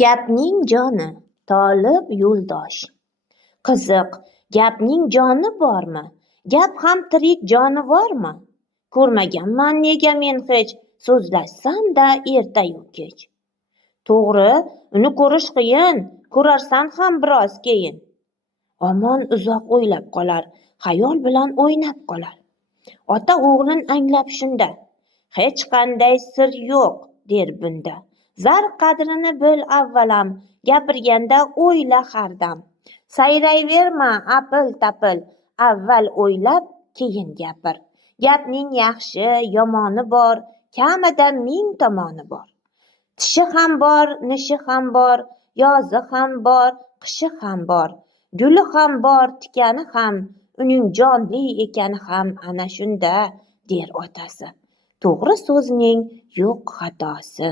Gapning joni Tolib Yo'ldosh. Qiziq, gapning joni bormi? Gap ham tirik jonivormi? Ko'rmaganman nega men hech, so'zlashsam-da ertayu kech. To'g'ri, uni ko'rish qiyin, ko'rarsan ham biroz keyin. Omon uzoq o'ylab qolar, xayol bilan o'ynab qolar. Ota o'g'lin anglab shunda, hech qanday sir yo'q, der bunda. Zar qadrini bil avvalam, gapirganda o'yla hardam. Sayrayverma apil-tapil, avval o'ylab, keyin gapir. Gapning yaxshi, yomoni bor, kamida 1000 tomoni bor. Tishi ham bor, nishi ham bor, yozi ham bor, qishi ham bor. Guli ham bor, tikani ham, uning jonli ekani ham ana shunda, der otasi. To'g'ri so'zning yo'q xatosi.